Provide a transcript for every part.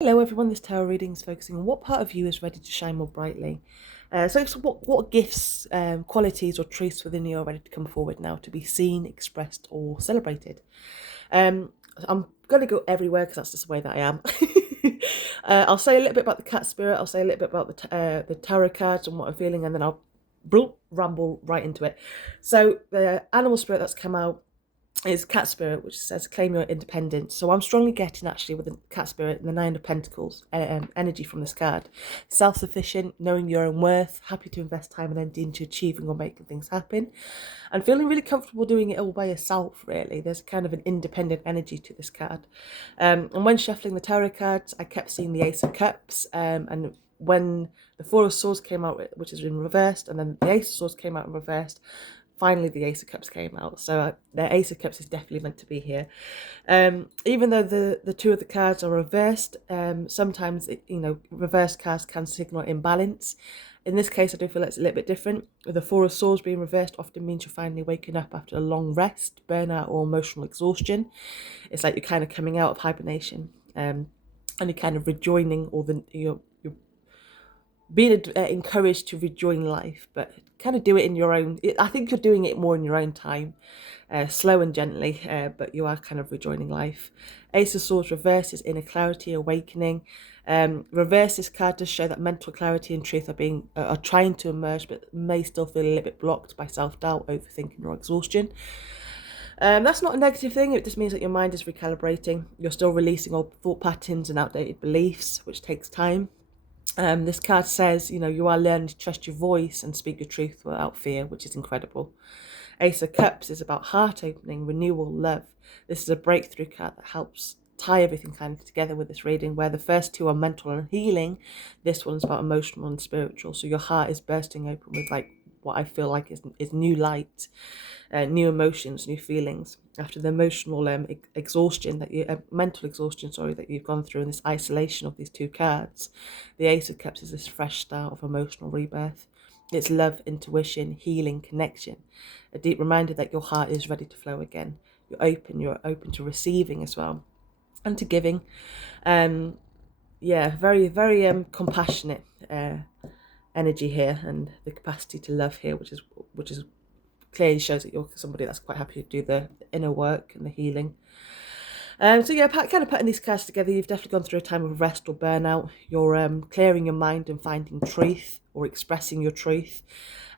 Hello everyone, this tarot reading is focusing on what part of you is ready to shine more brightly. So what gifts, qualities or traits within you are ready to come forward now to be seen, expressed or celebrated. I'm going to go everywhere because that's just the way that I am. I'll say a little bit about the cat spirit, I'll say a little bit about the tarot cards and what I'm feeling, and then I'll ramble right into it. So the animal spirit that's come out is cat spirit, which says claim your independence. So I'm strongly getting actually with the cat spirit and the Nine of Pentacles energy from this card. Self-sufficient, knowing your own worth, happy to invest time and energy into achieving or making things happen, and feeling really comfortable doing it all by yourself. Really, there's kind of an independent energy to this card. And when shuffling the tarot cards, I kept seeing the Ace of Cups, and when the Four of Swords came out, which is in reversed, and then the Ace of Swords came out in reversed, finally the Ace of Cups came out. So the Ace of Cups is definitely meant to be here. Even though the two of the cards are reversed, sometimes reversed cards can signal imbalance. In this case, I do feel it's a little bit different. With the Four of Swords being reversed often means you're finally waking up after a long rest, burnout or emotional exhaustion. It's like you're kind of coming out of hibernation, and you're kind of rejoining, or you're being encouraged to rejoin life, but kind of do it in your own. I think you're doing it more in your own time, slow and gently, but you are kind of rejoining life. Ace of Swords reverse is inner clarity, awakening. Reverse, this card does show that mental clarity and truth are trying to emerge, but may still feel a little bit blocked by self-doubt, overthinking or exhaustion. That's not a negative thing. It just means that your mind is recalibrating. You're still releasing old thought patterns and outdated beliefs, which takes time. This card says, you are learning to trust your voice and speak your truth without fear, which is incredible. Ace of Cups is about heart opening, renewal, love. This is a breakthrough card that helps tie everything kind of together with this reading, where the first two are mental and healing. This one's about emotional and spiritual. So your heart is bursting open with what I feel like is new light, new emotions, new feelings after the emotional exhaustion mental exhaustion, sorry, that you've gone through in this isolation of these two cards. The Ace of Cups is this fresh start of emotional rebirth. It's love, intuition, healing, connection. A deep reminder that your heart is ready to flow again. You're open to receiving as well, and to giving. Very, very compassionate energy here, and the capacity to love here, which is clearly shows that you're somebody that's quite happy to do the inner work and the healing. So yeah, kind of putting these cards together, you've definitely gone through a time of rest or burnout. You're clearing your mind and finding truth, or expressing your truth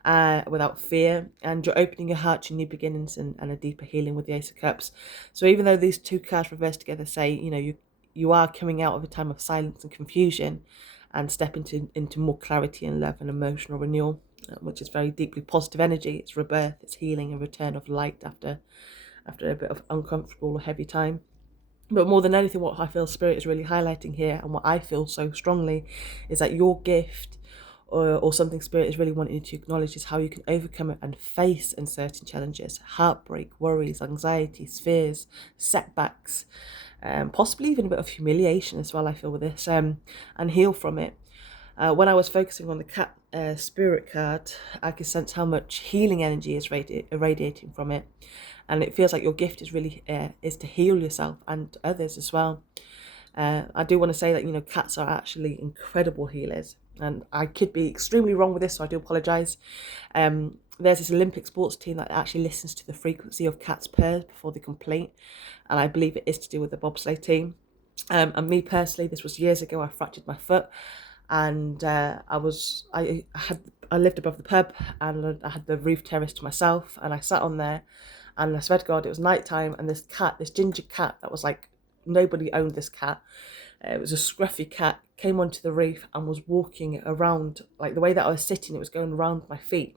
without fear, and you're opening your heart to new beginnings and a deeper healing with the Ace of Cups. So even though these two cards reverse together say, you are coming out of a time of silence and confusion and step into more clarity and love and emotional renewal, which is very deeply positive energy. It's rebirth, it's healing and return of light after a bit of uncomfortable or heavy time. But more than anything, what I feel Spirit is really highlighting here, and what I feel so strongly, is that your gift, or something Spirit is really wanting you to acknowledge, is how you can overcome it and face uncertain challenges, heartbreak, worries, anxieties, fears, setbacks, possibly even a bit of humiliation as well, I feel, with this, and heal from it. When I was focusing on the cat spirit card, I could sense how much healing energy is irradiating from it, and it feels like your gift is really is to heal yourself and others as well. I do want to say that cats are actually incredible healers, and I could be extremely wrong with this, so I do apologise. There's this Olympic sports team that actually listens to the frequency of cats' purrs before they complete, and I believe it is to do with the bobsleigh team. And me personally, this was years ago. I fractured my foot, and I lived above the pub, and I had the roof terrace to myself, and I sat on there, and I swear to God, it was night time, and this ginger cat that was like, nobody owned this cat. It was a scruffy cat, came onto the roof and was walking around, like the way that I was sitting, it was going around my feet,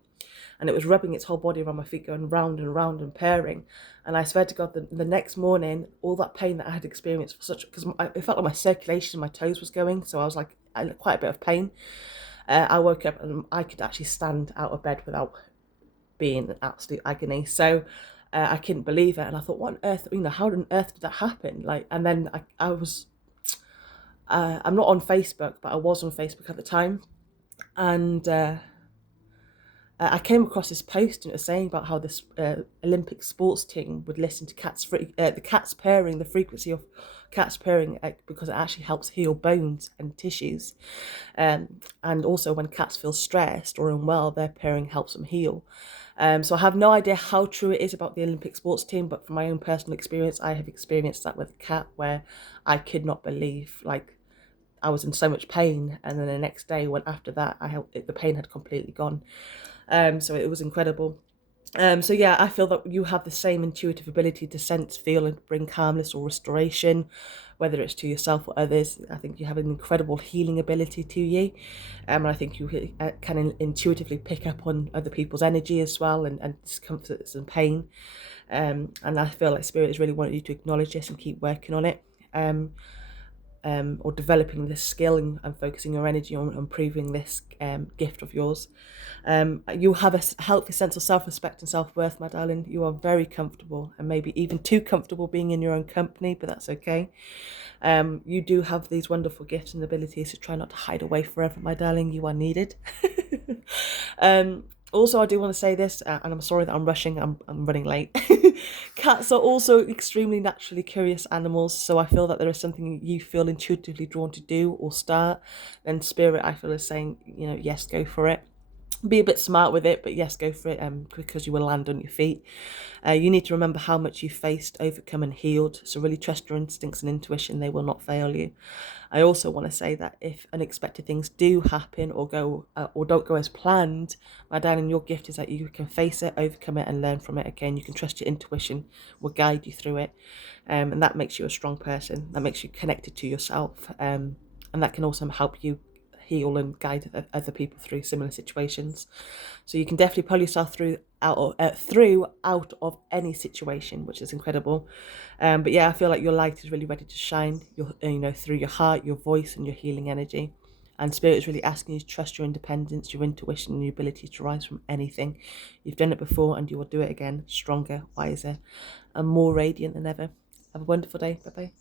and it was rubbing its whole body around my feet, going round and round and purring. And I swear to God, the next morning, all that pain that I had experienced because it felt like my circulation in my toes was going, so I was like quite a bit of pain. I woke up and I could actually stand out of bed without being in absolute agony. So I couldn't believe it, and I thought, what on earth? How on earth did that happen? And then I was. I'm not on Facebook, but I was on Facebook at the time, and I came across this post and it was saying about how this Olympic sports team would listen to the cats purring, the frequency of cats purring, because it actually helps heal bones and tissues. And also when cats feel stressed or unwell, their purring helps them heal. So I have no idea how true it is about the Olympic sports team, but from my own personal experience, I have experienced that with a cat where I could not believe, like, I was in so much pain, and then the next day, when after that, the pain had completely gone. So it was incredible. So yeah, I feel that you have the same intuitive ability to sense, feel, and bring calmness or restoration, whether it's to yourself or others. I think you have an incredible healing ability to you, and I think you can intuitively pick up on other people's energy as well, and discomforts and pain. And I feel like Spirit is really wanting you to acknowledge this and keep working on it. Or developing this skill, and focusing your energy on improving this gift of yours. You have a healthy sense of self-respect and self-worth, my darling. You are very comfortable, and maybe even too comfortable being in your own company, but that's okay. You do have these wonderful gifts and abilities, so try not to hide away forever, my darling. You are needed. Also, I do want to say this, and I'm sorry that I'm rushing, I'm running late. Cats are also extremely naturally curious animals, so I feel that there is something you feel intuitively drawn to do or start, then Spirit, I feel, is saying, yes, go for it. Be a bit smart with it, but yes, go for it, because you will land on your feet. You need to remember how much you faced, overcome, and healed. So really trust your instincts and intuition; they will not fail you. I also want to say that if unexpected things do happen or don't go as planned, my darling, your gift is that you can face it, overcome it, and learn from it. Again, you can trust your intuition will guide you through it, and that makes you a strong person. That makes you connected to yourself, and that can also help you heal and guide other people through similar situations. So you can definitely pull yourself through out of any situation, which is incredible. But yeah, I feel like your light is really ready to shine. Through your heart, your voice, and your healing energy. And Spirit is really asking you to trust your independence, your intuition, and your ability to rise from anything. You've done it before, and you will do it again, stronger, wiser, and more radiant than ever. Have a wonderful day. Bye bye.